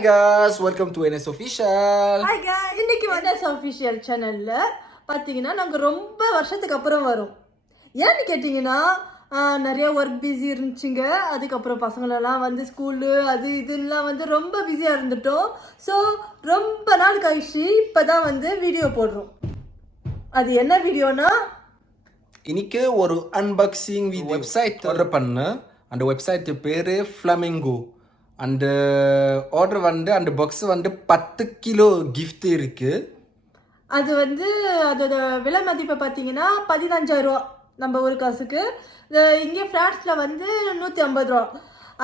guys, welcome to NS Official. Hi guys, இன்னைக்கு NS Official சேனல்ல பாத்தீங்கன்னா நாங்க ரொம்ப வருஷத்துக்கு அப்புறம் வரோம். ஏன்னு கேட்டிங்கன்னா நிறைய ஒர்க் பிஸி இருந்துச்சுங்க. அதுக்கப்புறம் பசங்களெல்லாம் வந்து ஸ்கூலு அது இதெல்லாம் வந்து ரொம்ப பிஸியாக இருந்துட்டோம். ஸோ ரொம்ப நாள் கழிச்சு இப்போ தான் வந்து வீடியோ போடுறோம். அது என்ன வீடியோனா இன்னைக்கு ஒரு அன்பாக்சிங் வீடியோ. வெப்சைட் ஆர்டர் பண்ண அந்த வெப்சைட் பேர் ஃப்ளமிங்கோ. அந்த ஆர்டர் வந்து அந்த பாக்ஸ் வந்து 10 கிலோ கிஃப்ட் இருக்கு. அது வந்து அதோட விலை மதிப்பை பார்த்தீங்கன்னா 15,000 ரூபா நம்ம ஒரு காசுக்கு. இங்கே ஃப்ரான்ஸில் வந்து 150 ரூபா.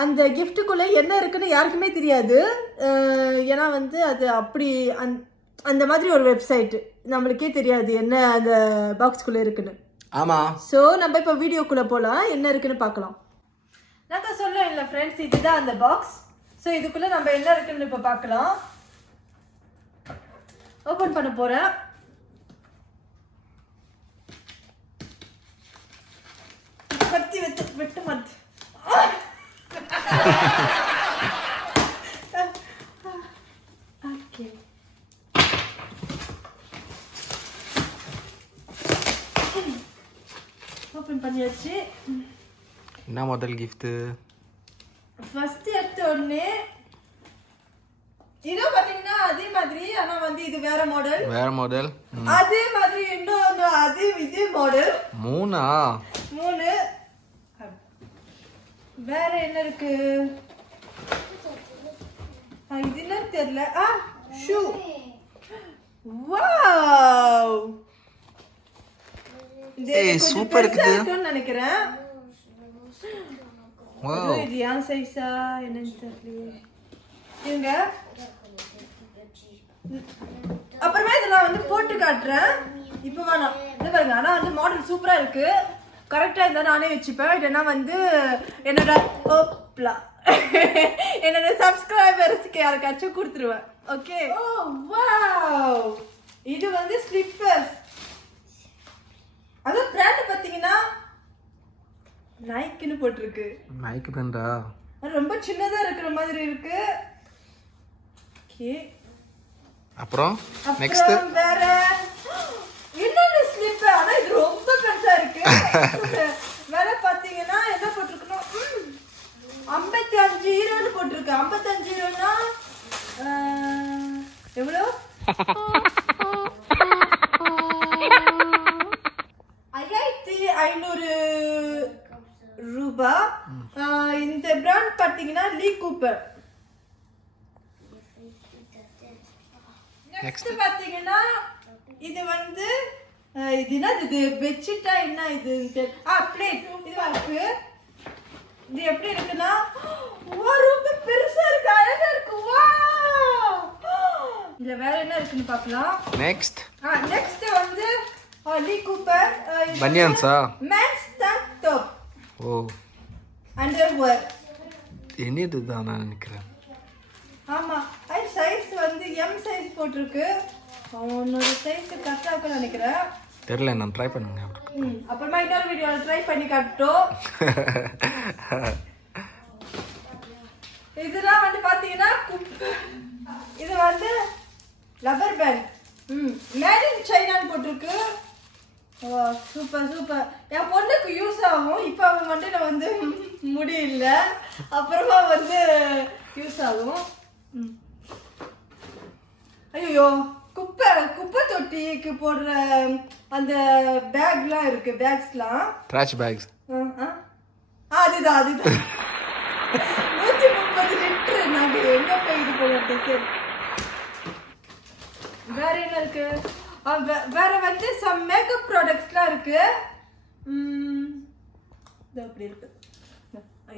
அந்த கிஃப்ட்டுக்குள்ளே என்ன இருக்குன்னு யாருக்குமே தெரியாது. ஏன்னா வந்து அது அப்படி அந்த மாதிரி ஒரு வெப்சைட்டு நம்மளுக்கே தெரியாது என்ன அந்த பாக்ஸ்குள்ளே இருக்குன்னு. ஆமாம். ஸோ நம்ம இப்போ வீடியோக்குள்ளே போகலாம், என்ன இருக்குன்னு பார்க்கலாம். நாங்கள் சொல்ல இல்லை ஃப்ரெண்ட்ஸ், இதுதான் அந்த பாக்ஸ். ஸோ இதுக்குள்ளே நம்ம என்ன இருக்குன்னு இப்போ பார்க்கலாம். ஓப்பன் பண்ண போகிறேன். கத்தி வெட்டு மாட்டு. ஓகே, ஓப்பன் பண்ணியாச்சு. என்ன முதல் கிஃப்ட்டு? ஃபர்ஸ்ட் எடுத்த உடனே இதோ பாத்தீங்கன்னா அதே மாதிரி, ஆனா வந்து இது வேற மாடல். அதே மாதிரி இன்னொன்று இதே மாடல். மூணு வேற என்ன இருக்கு? இது என்ன தெரியல. ஷூ. வாவ், சூப்பர் இருக்குது நினைக்கிறேன். இது ஏன் சைஸா என்னன்னு தெரியல. இவங்க அப்புறமா இதை நான் வந்து போட்டு காட்டுறேன். இப்போ வேணாம், இது பாருங்க. ஆனால் வந்து மாடல் சூப்பராக இருக்கு. கரெக்டாக இருந்தால் நானே வச்சுப்பேன். இல்லைன்னா வந்து என்னோட என்னோட சப்ஸ்கிரைபர்ஸ்க்கு யாருக்காச்சும் கொடுத்துருவேன். ஓகே. ஓ வாவ், இது வந்து ஸ்லிப்பர்ஸ். அதுவும் பிராண்ட் பார்த்தீங்கன்னா நைக்குன்னு போட்டிருக்கு. நைக்கு பிராண்டா? ரொம்ப சின்னதா இருக்கிற மாதிரி இருக்கு. ஓகே, அப்புறம் நெக்ஸ்ட் வேற இன்னொரு ஸ்லிப். ஆனா இது ரொம்ப பெருசா இருக்கு. வேற பாத்தீங்கன்னா என்ன போட்டிருக்கணும், 55 யூரோன்னு போட்டிருக்கு. 55 யூரோனா எவ்வளோ? 5,500 ரூபாய். இந்த பிராண்ட் பார்த்தீங்கன்னா லீ கூப்பர். நெக்ஸ்ட் பார்த்தீங்கன்னா இது வந்து இது என்ன, இது பெட்ஷீட்டா என்ன இது? பிளேட். இது இருக்கு. இது எப்படி இருக்குன்னா ரொம்ப பெருசா இருக்கு, அழகா இருக்கு. வாவ், இதுல வேற என்ன இருக்குன்னு பார்க்கலாம். நெக்ஸ்ட் வந்து லீ கூப்பர் பனியன்ஸா? Men's tank top. Oh, underwear. என்னது தான் நான் நினைக்கிறேன். ஆமா, சைஸ் வந்து எம் சைஸ் போட்டிருக்கு. உன்னோட சைஸ் கரெக்டா இருக்குன்னு நினைக்கிறேன். தெரியல, நான் ட்ரை பண்ணுங்க. அப்புறமா இன்னொரு வீடியோல ட்ரை பண்ணி காட்டோம். இதெல்லாம் வந்து பாத்தீங்கன்னா இது வந்து லப்பர் பேண்ட். மேட் இன் சைனான்னு போட்டிருக்கு. Super super. என் பொண்ணுக்கு யூஸ் ஆகும். இப்போ அவங்க வண்டியில வந்து முடியல, அப்புறமா வந்து யூஸ் ஆகும். ஐயோ, குப்பை தொட்டிக்கு போடுற அந்த பேக்லாம் இருக்கு, பேக்ஸ்லாம், ட்ராஷ் பேக்ஸ். அதுதான் 130 லிட்டர். நாங்க எங்க போய் இது போடுறது? வேற என்ன இருக்கு? வேற வந்து சம் மேக்கப் ப்ராடக்ட்ஸ்லாம் இருக்கு. இது அப்படி இருக்கு.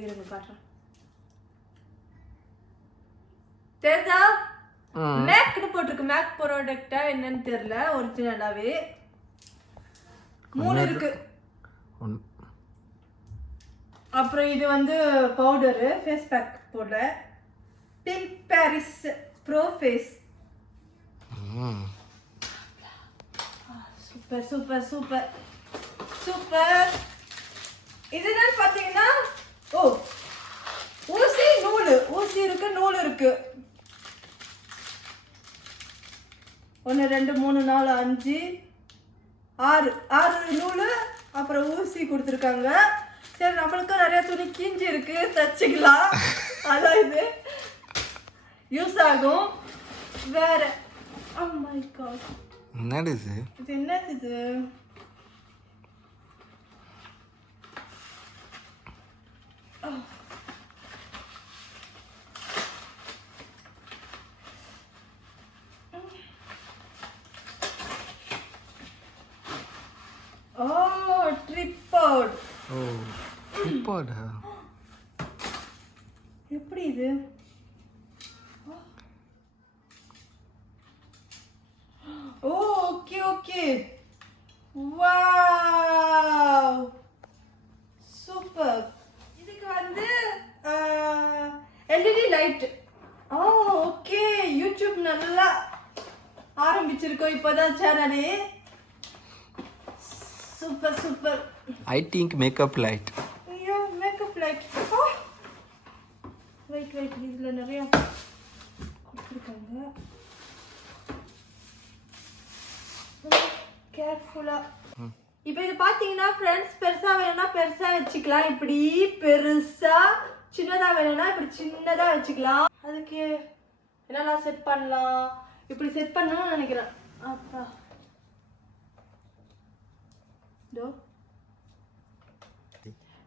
இருங்க காட்டுறேன். தெரியுதா? மேக்னு போட்டிருக்கு. மேக் ப்ராடக்டா என்னன்னு தெரியல. ஒரிஜினலாவே 3 இருக்கு. அப்புறம் இது வந்து பவுடரு, ஃபேஸ் பேக் போடுற pink Paris pro face. Super super super super. இதுதான் பாத்தீங்கன்னா ஊசி இருக்கு, நூல் இருக்கு. 1 2 3 4 5 6 நூல் அப்புறம் ஊசி கொடுத்துருக்காங்க. சரி, நம்மளுக்கும் நிறைய துணி கிஞ்சி இருக்கு, தச்சுக்கலாம். அதான் இது யூஸ் ஆகும். வேற oh my god, என்னது இது? இது என்னது இது? ட்ரிபாட். ஓ, ட்ரிபாட். எப்படி இது? ஓ, ஓகே ஓகே. Wow, super. இதுக்கு வந்து எல்இடி லைட். ஓ, ஓகே. யூடியூப் நல்லா ஆரம்பிச்சிருக்கோம் இப்போதான் channel. Super super. I think makeup light. ஐயோ, மேக்கப் லைட். வெயிட் இதுல நிறைய கொடுத்துருக்காங்க. கேர்ஃபுல்லா. இப்போ இது பாத்தீங்கன்னா ஃப்ரெண்ட்ஸ், பெருசா வேணும்னா பெருசா வச்சுக்கலாம், இப்படி பெருசா. சின்னதா வேணும்னா இப்படி சின்னதா வச்சுக்கலாம். அதுக்கு என்னெல்லாம் செட் பண்ணலாம்? இப்படி செட் பண்ணணும்னு நினைக்கிறேன். அப்பா,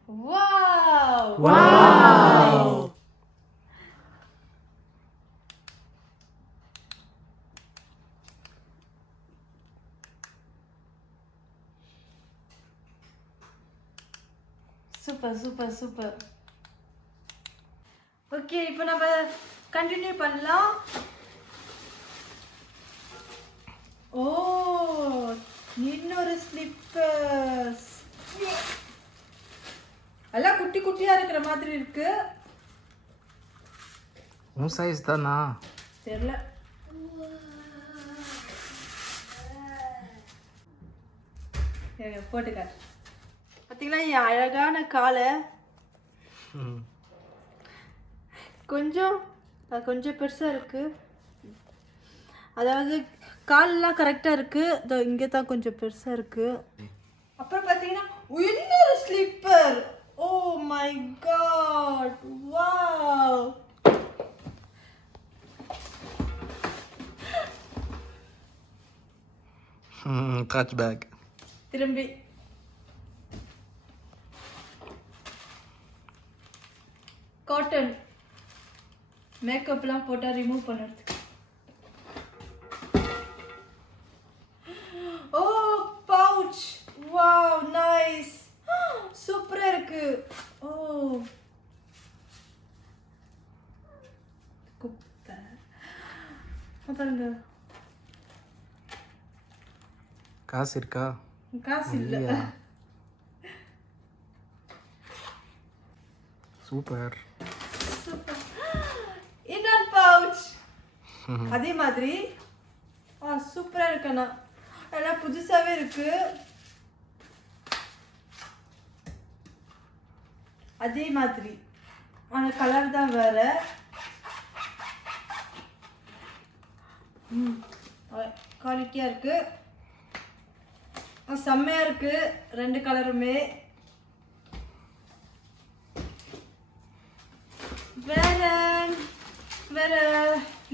wow wow. Super super super. Okay, இப்போ நம்ம கண்டினியூ பண்ணலாம். ஓ, இன்னொரு ஸ்லிப்பர்ஸ். எல்லாம் குட்டி குட்டியா இருக்கிற மாதிரி இருக்கு. உன் சைஸ் தானா? தெரியல. போட்டுக்க. பார்த்தீங்களா என் அழகான காலை? கொஞ்சம் பெருசா இருக்கு. அதாவது காலெல்லாம் கரெக்டாக இருக்கு. இதோ இங்கே தான் கொஞ்சம் பெருசா இருக்கு. அப்புறம் பார்த்தீங்கன்னா இன்னொரு slipper. Oh my God, wow. Clutch bag. திரும்பி காட்டன். மேக்கப்லாம் போட்டால் ரிமூவ் பண்ணுறதுக்கு. Oh, pouch. Wow, nice. சூப்பரா இருக்கு. ஓ, குப்பை பாருங்க. காசு இருக்கா? காசு இல்ல. சூப்பர். இன்னொரு பவுச் அதே மாதிரி. சூப்பரா இருக்கண்ணா, எல்லாம் புதுசாவே இருக்கு. அதே மாதிரி அந்த கலர் தான் வேற. குவாலிட்டியா இருக்கு, செம்மையா இருக்கு ரெண்டு கலருமே. வேற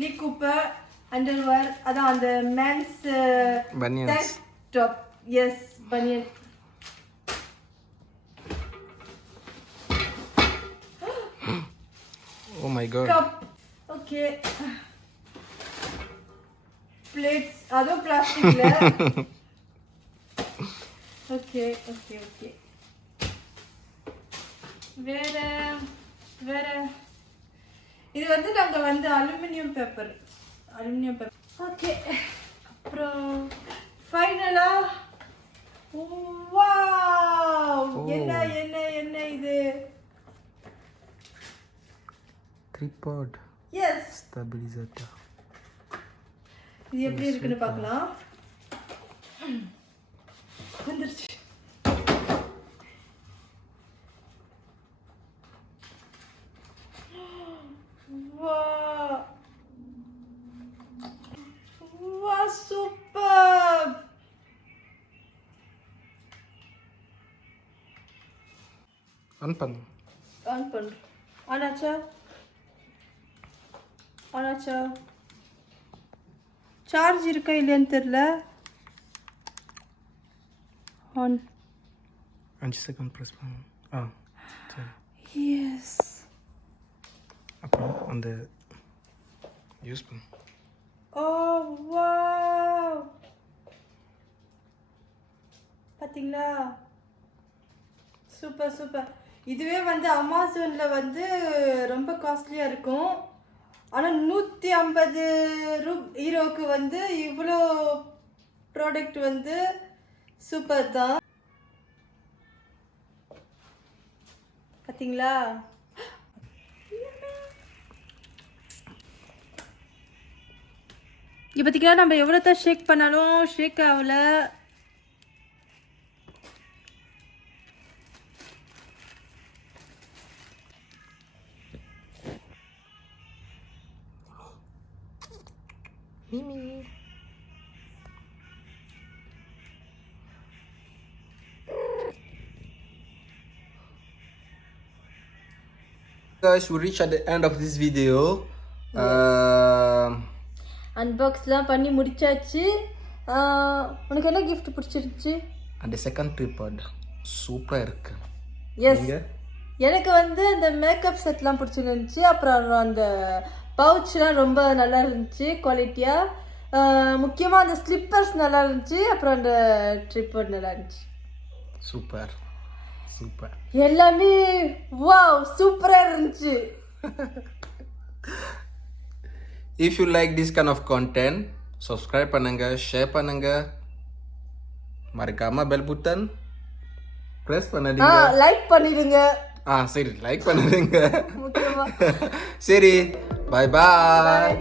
லீ கூப்பர் அண்டர்வேர். அதான் அந்த men's banians top. Yes, banian. Oh my God. Cup. Okay, plates அதுவும் பிளாஸ்டிக்ல. Okay okay okay. வேற இது வந்து நாங்கள் வந்து அலுமினியம் பேப்பர். ஓகே, அப்புறம் ஃபைனலா வாவ். என்ன என்ன என்ன இது? ட்ரிபாட். Yes, stabiliser. இது எப்படி இருக்குன்னு பார்க்கலாம். வந்துருச்சு. வா, சூப்பர். ஆன் பண்ணு. ஆன் பண்ணுறேன். ஆனாச்சா? ஆனாச்சா? சார்ஜ் இருக்கா இல்லையான்னு தெரில. ஆன். 5 செகண்ட் ப்ரெஸ் பண்ணு. சரி. எஸ். அப்புறம் அந்த யூஸ் பண்ணு. Oh wow. பார்த்தீங்களா? Super super. இதுவே வந்து அமேசானில் வந்து ரொம்ப காஸ்ட்லியாக இருக்கும். ஆனால் 150 ஹீரோவுக்கு வந்து இவ்வளோ ப்ராடக்ட் வந்து சூப்பர் தான். பார்த்தீங்களா? இப்போ பார்த்தீங்கன்னா நம்ம எவ்வளோ தான் ஷேக் பண்ணாலும் ஷேக் ஆகல. Guys, we reach at the end of this video. அன்பாக்ஸ்லாம் பண்ணி முடிச்சாச்சு. உனக்கு என்ன கிஃப்ட் பிடிச்சிருச்சு? அந்த செகண்ட் ட்ரிபாட் சூப்பராக இருக்கு. எஸ், எனக்கு வந்து அந்த மேக்கப் செட்லாம் பிடிச்சிருந்துச்சு. அப்புறம் அந்த பவுச்லாம் ரொம்ப நல்லா இருந்துச்சு குவாலிட்டியாக. முக்கியமாக அந்த ஸ்லிப்பர்ஸ் நல்லா இருந்துச்சு. அப்புறம் அந்த ட்ரிபாட் நல்லா இருந்துச்சு. Super super. எல்லாமே வாவ் சூப்பராக இருந்துச்சு. If you like this kind of content, subscribe பண்ணுங்க, ஷேர் பண்ணுங்க, மறக்காம பெல் பட்டன் பிரஸ் பண்ணாதீங்க. லைக் பண்ணிடுங்க. சரி, லைக் பண்ணுங்க முக்கியமா. சரி, பை பாய்.